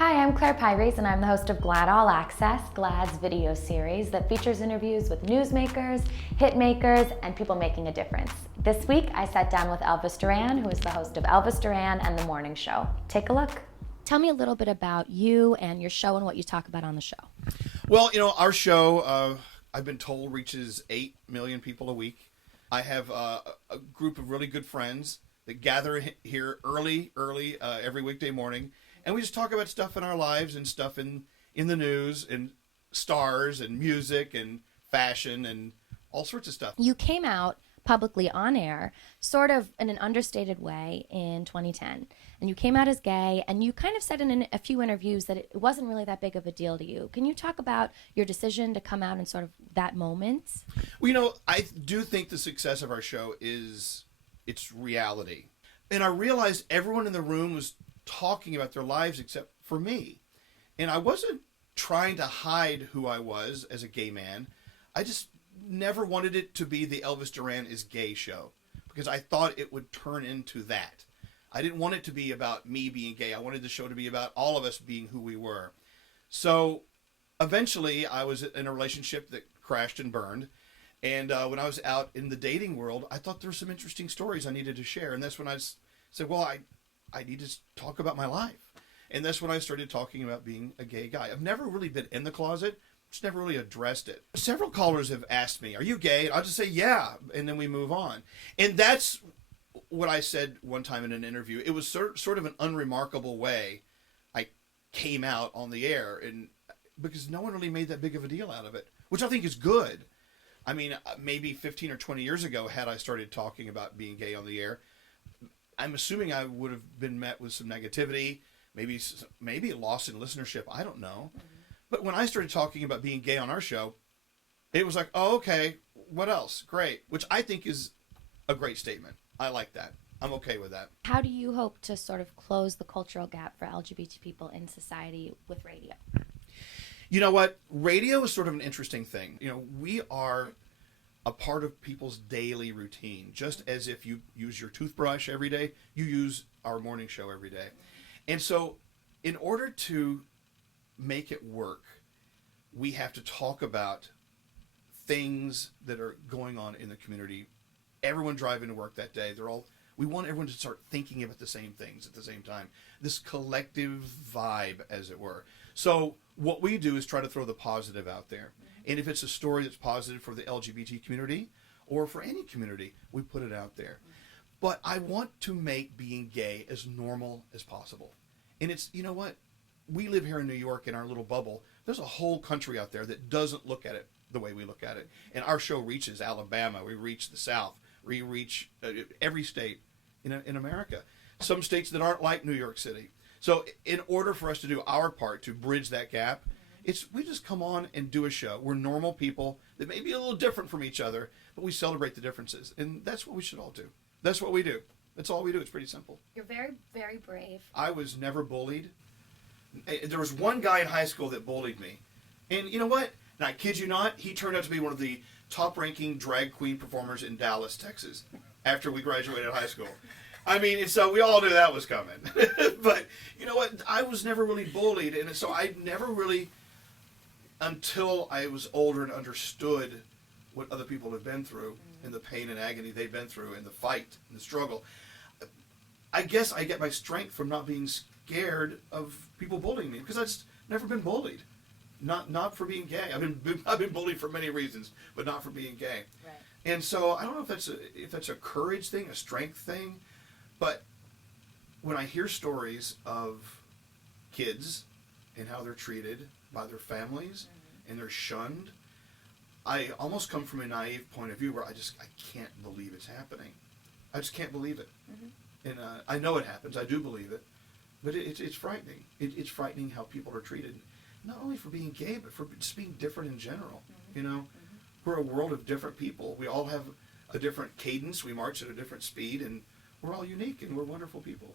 Hi, I'm Claire Pires, and I'm the host of GLAAD All Access, GLAAD's video series that features interviews with newsmakers, hitmakers, and people making a difference. This week, I sat down with Elvis Duran, who is the host of Elvis Duran and The Morning Show. Take a look. Tell me a little bit about you and your show and what you talk about on the show. Well, our show, I've been told, reaches 8 million people a week. I have a group of really good friends that gather here early every weekday morning. And we just talk about stuff in our lives and stuff in the news and stars and music and fashion and all sorts of stuff. You came out publicly on air, sort of in an understated way, in 2010. And you came out as gay, and you kind of said in a few interviews that it wasn't really that big of a deal to you. Can you talk about your decision to come out and sort of that moment? Well, I do think the success of our show is its reality. And I realized everyone in the room was talking about their lives except for me. And I wasn't trying to hide who I was as a gay man. I just never wanted it to be the Elvis Duran is Gay show because I thought it would turn into that. I didn't want it to be about me being gay. I wanted the show to be about all of us being who we were. So eventually I was in a relationship that crashed and burned. And when I was out in the dating world, I thought there were some interesting stories I needed to share. And that's when I said, well, I need to talk about my life. And that's when I started talking about being a gay guy. I've never really been in the closet. Just never really addressed it. Several callers have asked me, are you gay? And I'll just say, yeah. And then we move on. And that's what I said one time in an interview. It was sort of an unremarkable way I came out on the air, and because no one really made that big of a deal out of it, which I think is good. I mean, maybe 15 or 20 years ago, had I started talking about being gay on the air, I'm assuming I would have been met with some negativity, maybe a loss in listenership. I don't know. Mm-hmm. But when I started talking about being gay on our show, it was like, oh, okay, what else? Great. Which I think is a great statement. I like that. I'm okay with that. How do you hope to sort of close the cultural gap for LGBT people in society with radio? You know what? Radio is sort of an interesting thing. We are a part of people's daily routine. Just as if you use your toothbrush every day, you use our morning show every day. And so in order to make it work, we have to talk about things that are going on in the community. Everyone driving to work that day, we want everyone to start thinking about the same things at the same time. This collective vibe, as it were. So what we do is try to throw the positive out there. And if it's a story that's positive for the LGBT community or for any community, we put it out there. But I want to make being gay as normal as possible. And it's, you know what? We live here in New York in our little bubble. There's a whole country out there that doesn't look at it the way we look at it. And our show reaches Alabama. We reach the South. We reach every state in America. Some states that aren't like New York City. So in order for us to do our part to bridge that gap, we just come on and do a show. We're normal people that may be a little different from each other, but we celebrate the differences. And that's what we should all do. That's what we do. That's all we do. It's pretty simple. You're very, very brave. I was never bullied. There was one guy in high school that bullied me. And you know what? And I kid you not, he turned out to be one of the top-ranking drag queen performers in Dallas, Texas, after we graduated high school. I mean, and so we all knew that was coming. But you know what? I was never really bullied. And so I never really, until I was older and understood what other people have been through and the pain and agony they've been through and the fight and the struggle, I guess I get my strength from not being scared of people bullying me because I've never been bullied. Not for being gay. I've been bullied for many reasons, but not for being gay. Right. And so I don't know if that's a courage thing, a strength thing, but when I hear stories of kids and how they're treated by their families and they're shunned, I almost come from a naive point of view where I can't believe it's happening. I just can't believe it. Mm-hmm. And I know it happens. I do believe it. But it's frightening. It's frightening how people are treated, not only for being gay, but for just being different in general. Mm-hmm. We're a world of different people. We all have a different cadence. We march at a different speed, and we're all unique, and we're wonderful people.